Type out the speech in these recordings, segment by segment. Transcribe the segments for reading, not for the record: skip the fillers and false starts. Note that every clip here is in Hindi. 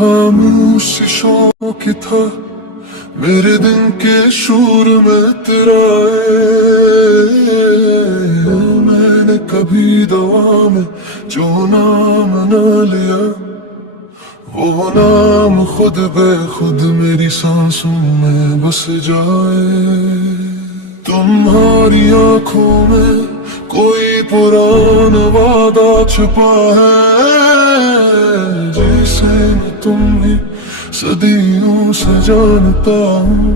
खामोश शौक था मेरे दिन के शूर में तेरा मैंने कभी दवा में जो नाम न लिया वो नाम खुद बेखुद मेरी सांसों में बस जाए। तुम्हारी आंखों में कोई पुराना वादा छुपा है जिसे मैं तुम्हें सदियों से जानता हूँ,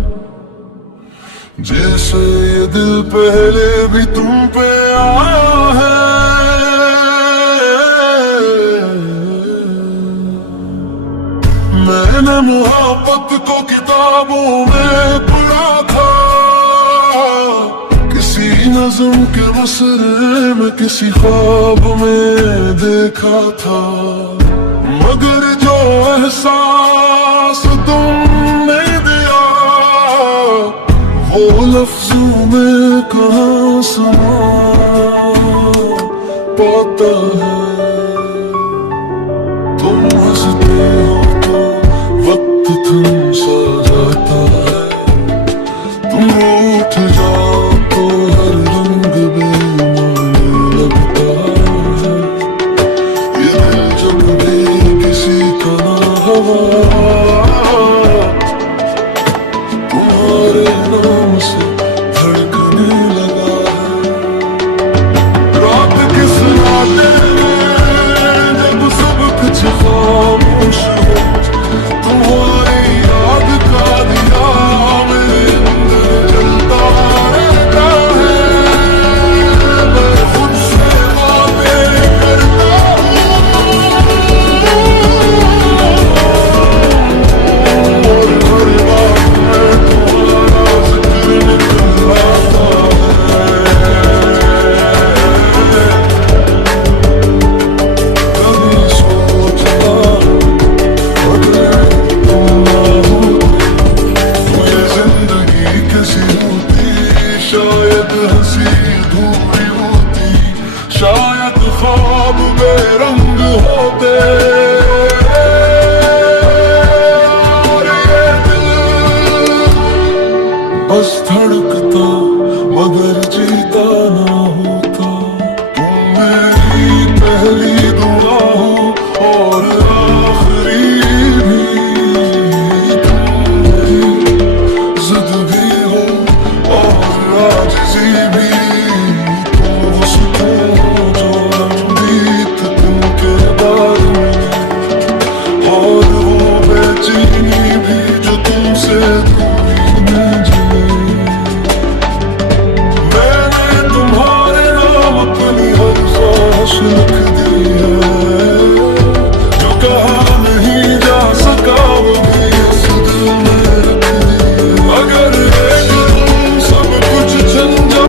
जैसे ये दिल पहले भी तुम पे आया है। मैंने मोहब्बत को किताबों में पढ़ा था, किसी नज़्म के मसरे में किसी ख्वाब में देखा था, मगर जो एहसास तुमने दिया वो लफ्जों में कहाँ समा पाता है। तुम हंसते हो तो वक्त थम सा